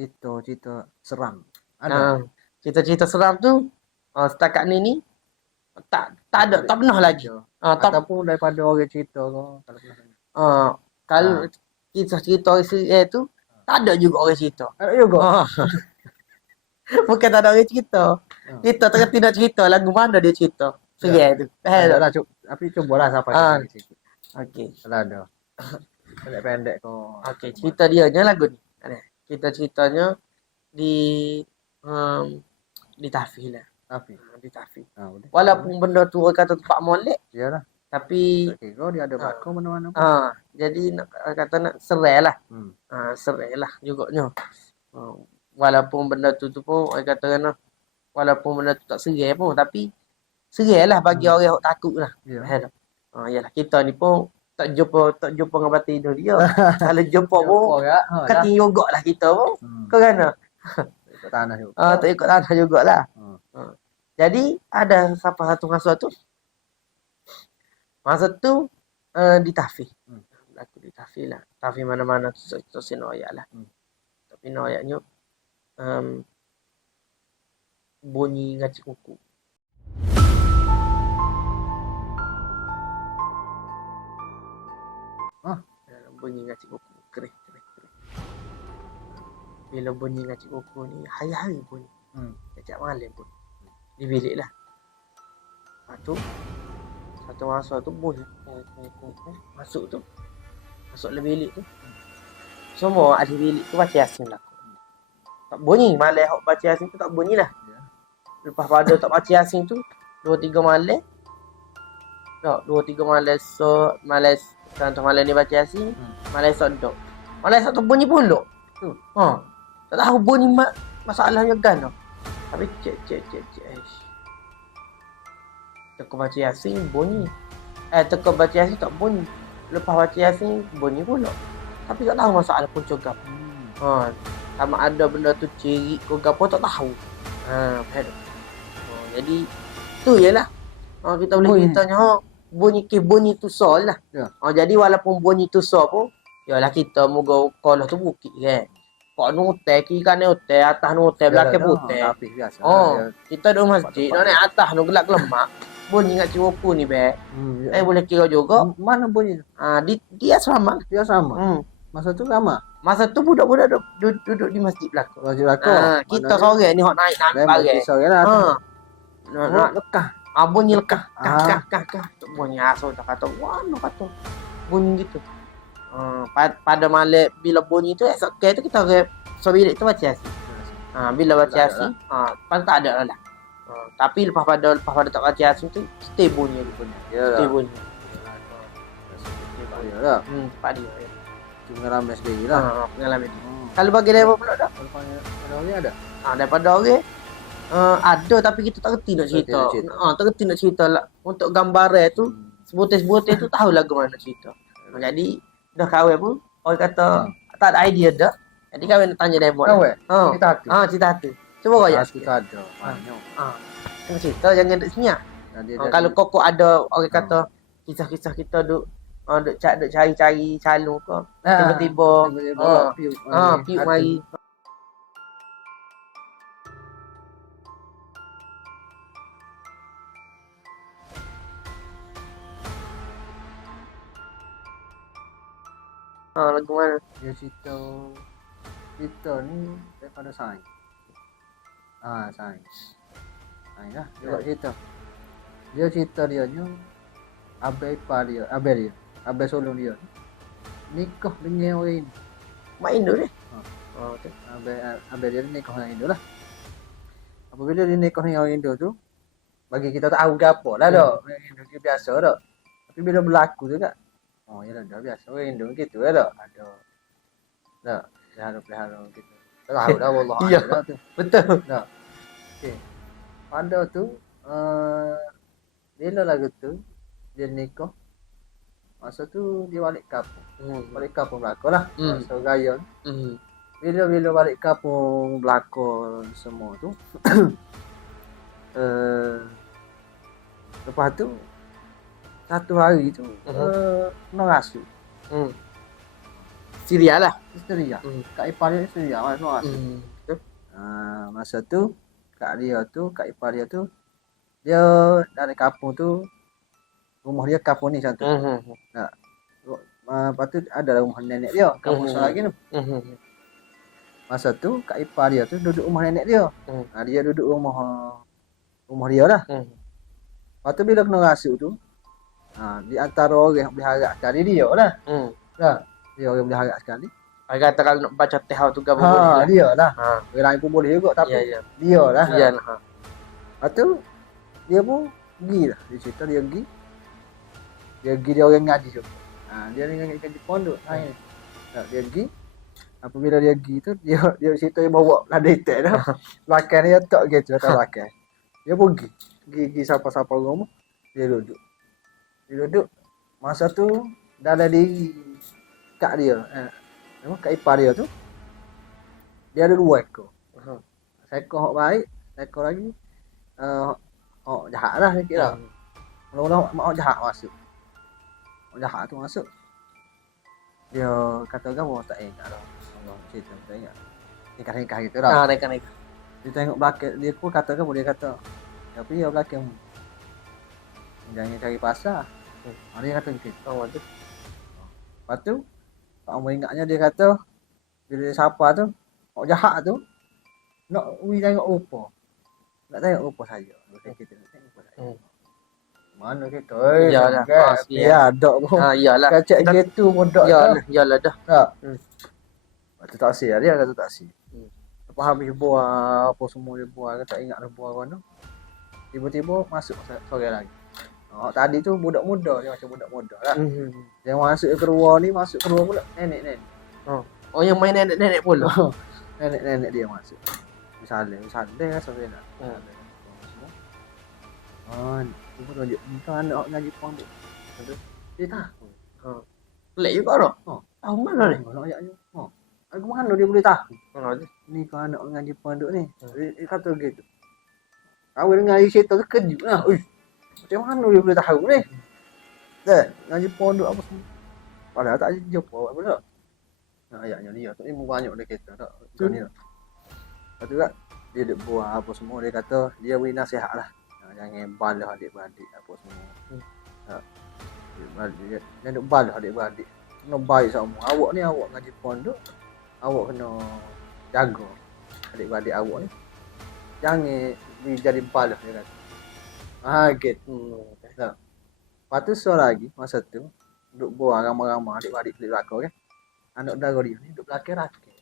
cerita seram. Ada. Nah, cerita-cerita seram tu setakat ni tak ada, tak pernah lagi. Tak Ataupun daripada orang cerita kau kalau pernah dengar. kalau cerita tu tak ada juga orang cerita. Ada juga. Bukan tak ada orang cerita. Kita tengah tidak cerita lagu mana dia cerita. Serai tu. Ada lah, tapi cubalah siapa yang cerita. Okey. Kalau ada. Pendek-pendek kau. Okey, cerita dia lagu ni. Cerita-ceritanya di Tafi lah. Di Tafi. Walaupun benda tu orang kata tempat molek. Iyalah. Tapi kira dia ada bakau mana-mana pun. Jadi nak kata nak serai lah. Serai lah juganya. Walaupun benda tu pun orang kata kan, walaupun benda tu tak serai pun, tapi serai lah bagi orang yang takut lah. Yalah, kita ni pun tak jumpa dengan batin hidup dia. Kalau jumpa pun kati juga lah kita pun. Kau kan? Ikut tanah juga. Tak ikut tanah jugalah. Jadi ada satu masa tu. Masa tu di Tafi. Aku di Tafi lah. Tafi mana-mana tu sinoyak lah. Tapi noyaknya bunyi ngacik kuku. Bunyi ngacik kuku. Kerih. Bila bunyi ngacik kuku ni, hari-hari bunyi. Setiap malam pun. Di bilik lah. Lepas tu, satu masa tu bunyi. Masuk le bilik tu. Semua ahli bilik tu baca Yasin lah. Tak bunyi. Malam hok baca Yasin tu tak bunyi lah. Lepas pada tak baca Yasin tu, 2-3 malam. Tak, 2-3 malam so contoh malam ni baca Yasin, malam esok dok. Malam esok tu bunyi pula. Tak tahu bunyi masalahnya kan. Tapi cek. Teko baca Yasin bunyi. Teko baca Yasin tak bunyi. Lepas baca Yasin bunyi pula. Tapi tak tahu masalah pun cogap. Sama ada benda tu ciri ke gapo tak tahu. Faham. Jadi tu jelah. Kita boleh ceritanya bunyi tu sol lah. Jadi walaupun bunyi tu sol pun, yalah kita moga kalau tu bukit kan. Kok nu hotel kiri kanan hotel, atas nu hotel, belakang hotel. Tapi biasa. Kita duduk masjid, naik atas nu gelak-gelemak. Bunyi ngak ciwoku ni be. Boleh kira juga. Mana bunyi? Dia sama. Dia sama. Masa tu sama. Masa tu budak-budak duduk di masjid belakang. Kita sore ni hok naik barang. Sore lah. Nak lekah. Bunyi lekah. Kah. Bunyi asal tak kata. Wah, nak kata. Bunyi gitu. Pada malam bila bunyi tu esok tu kita so bilik tu baca Yasin. Bila baca Yasin, pan tak ada lah. Tapi lepas pada tak baca Yasin tu stay bunyi tu. Stay bunyi. Yalah. Pak dia. Pengalaman sendiri lah. Pengalaman dia. Kalau bagi dia pula dah. Kalau orang ada. Daripada orang ada tapi kita tak kerti nak cerita. Tak kerti nak cerita lah. Untuk gambaran tu sebutir-sebutir tu tahu lagu mana cerita. Jadi dah kahwin pun orang kata tak ada idea dah. Jadi kahwin nak tanya demo lah. Cerita hati. Cuba kau ya. Kita ada. Banyak. Cerita jangan duk senyap. Kalau kok ada orang kata kisah-kisah kita duk cari calon ke. Tiba-tiba piuk mari. Lagu mana? Dia cerita ni daripada sains. Sains lah. Dia cerita dia ni Abel sulung dia nikah dengan orang ini. Mak Indo ni? Abel dia nikah dengan Indo lah. Apabila dia nikah dengan orang Indo tu, bagi kita tahu gapo lah dah. Orang Indo dia biasa dah. Tapi bila berlaku tu kan, yalah dah biasa orang Indo gitu lah dah. Ada dah pelihara gitu. Tak tahu dah wallah. Ya, betul. Dah. Okey. Pada tu bila lagu tu dia nikah, masa tu dia balik kampung. Balik kampung belakang lah. Masa raya. Bila balik kampung belakang semua tu. Lepas tu satu hari tu nak rasuk. Syria lah. Histeria. Kak ipar dia histeria. Mas. Betul. Masa tu kak ipar dia tu dia dari kampung tu rumah dia kampung ni macam tu. Nah, lepas tu ada rumah nenek dia kampung lagi tu. Masa tu kak ipar dia tu duduk rumah nenek dia. Dia duduk rumah dia lah. Lepas tu bila kena rasuk tu, di antara orang yang boleh harap sekali dia lah. Dia orang boleh harap sekali. Kata kalau nak baca teh tu ke apa dia lah. Orang lain pun boleh juga tapi dia lah. Iyalah. Lepas tu dia pun pergi lah. Dia cerita dia pergi. Dia orang ngaji tu. Dia ni ngaji pondok. Dia pergi. Apabila dia pergi tu dia cerita dia bawa ladai teh dah. Belakang dia tak gitu atas belakang. Dia pergi siapa-siapa rumah. Dia duduk. Masa tu dalam diri kak dia. Kak ipar dia tu dia ada 2 ekor. Seekor hok baik, seekor lagi hok jahat lah sikit lah. Mula-mula mak jahat masuk. Hok jahat tu masuk. Dia kata apa tak ingat dah. Allah cerita tak ingat. Nikah gitu dah. Nikah. Dia tengok belakang dia pun kata dia kata tapi dia belakang jangan cari pasal. Dia kata gitu. Betul. Lepas tu Pak ingatnya dia kata bila dia sapa tu orang jahat tu nak tengok rupa. Nak tengok rupa saja. Kita nak tengok rupa saja. Mana kita? Iyalah. Ya, dak pun. Iyalah. Kacak gitu pun dak. Iyalah dah. Tak. Waktu tak sia dia kata tak sia. Lepas habis buah apa semua dia buah tak ingat dah buah mana. Tiba-tiba masuk seorang lagi. Tadi tu budak muda dia macam budak muda lah. Yang masuk keluar pula nenek. Yang main nenek pula. Nenek dia masuk. Misalnya kan sebenarnya. Dia tunjuk muka anak ngaji pondok. Dia tahu. Pelik juga dah. Tahu mana ni? Anak ayahnya. Aku mana dia boleh tahu? Ni kau anak ngaji pondok ni. Dia kata gitu. Kau dengar cerita tu kejut lah. Macam mana dia boleh tahu ni? Ngaji pondok apa semua. Padahal tak jumpa apa pula. Ayahnya dia tu ilmu banyak dia kata tak. Macam ni tak. Lepas tu kan dia duk buat apa semua dia kata dia beri nasihat lah. Jangan balah adik-beradik apa semua. Dia duk balah adik-beradik. Kena baik semua. Awak ni awak ngaji pondok. Awak kena jaga adik-beradik awak ni. Jangan jadi balah dia kata. Gitu. Lepas tu seorang lagi masa tu duk buang ramai-ramai adik-beradik pelik belakang kan. Anak dara dia ni duk belakang rakyat.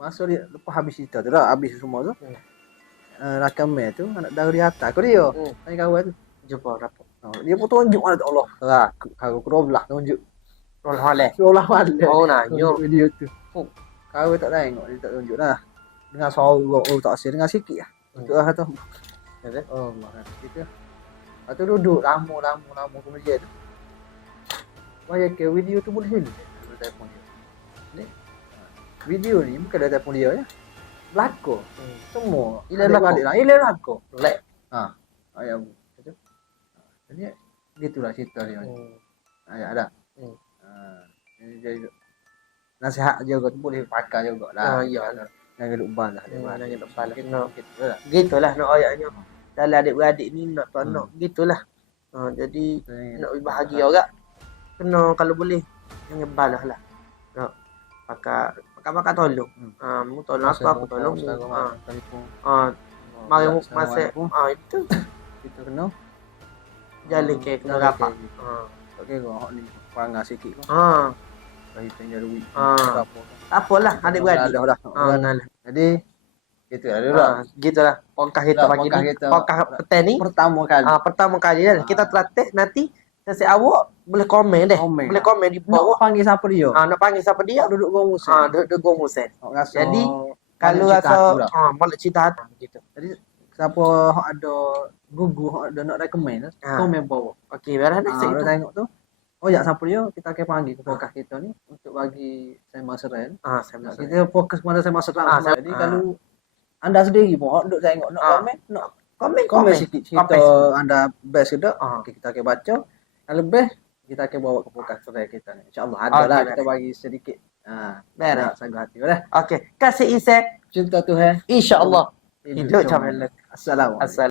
Masa dia lepas habis cerita tu dah, habis semua tu. Rakamnya tu anak dara dia atas kau dia. Tanya kawan tu. Jumpa rapat. Dia pun tunjuk mana Allah. Aku keroblah tunjuk. Rolah male. Nanya video tu. Kau tak tengok dia tak tunjuk dah. Dengar suara tak asyik dengar sikit lah. Untuk lah kata. Allah gitu. Lepas tu duduk lama kemudian tu. Bayar ke video tu boleh hilang dalam telefon dia. Ni. Video ni bukan dalam telefon dia ya. Belakang. Semua. Hilang belakang. Lek. Ayah gitu. Jadi gitulah cerita dia. Ada. Jadi nasihat juga tu boleh pakai juga lah. Iyalah. Jangan lupa lah. Gitulah nak ayatnya. Dalam adik-beradik ni nak tak nak gitulah. Jadi nak bahagia juga. Kena kalau boleh jangan balah lah. Nak pakai tolong. Mu tolong aku tolong. Mari masa itu kita kena jalan ke kena rapat. Okey kau ni pangas sikit kau. Bagi tanya duit. Tak apalah adik-beradik. Dah. Jadi gitulah. Gitulah. Podcast kita pagi ni. Podcast petang ni pertama kali dah. Kita terlatih nanti sesi awak boleh komen deh. Boleh komen di bawah. Nak panggil siapa dia? Nak panggil siapa dia? Duduk gong musen. Duduk gong musen. Jadi kalau rasa boleh cerita gitu. Jadi siapa ada gugu ada nak recommend komen bawah. Okey, biar ada kita tengok tu. Ya siapa dia kita akan panggil ke podcast kita ni untuk bagi Sema Seren. Kita fokus pada Sema Seren. Jadi kalau anda sendiri pun duk tengok nak komen sikit cerita anda best ke tak. Kita akan baca. Kalau best kita akan bawa ke podcast cerai kita ni. InsyaAllah ada lah Okey, kita bagi sedikit. Beres. Sanggup hati lah. Okey, kasih Isa. Cinta Tuhan. InsyaAllah. Hidup Hidup comel. Assalamualaikum. Assalamualaikum.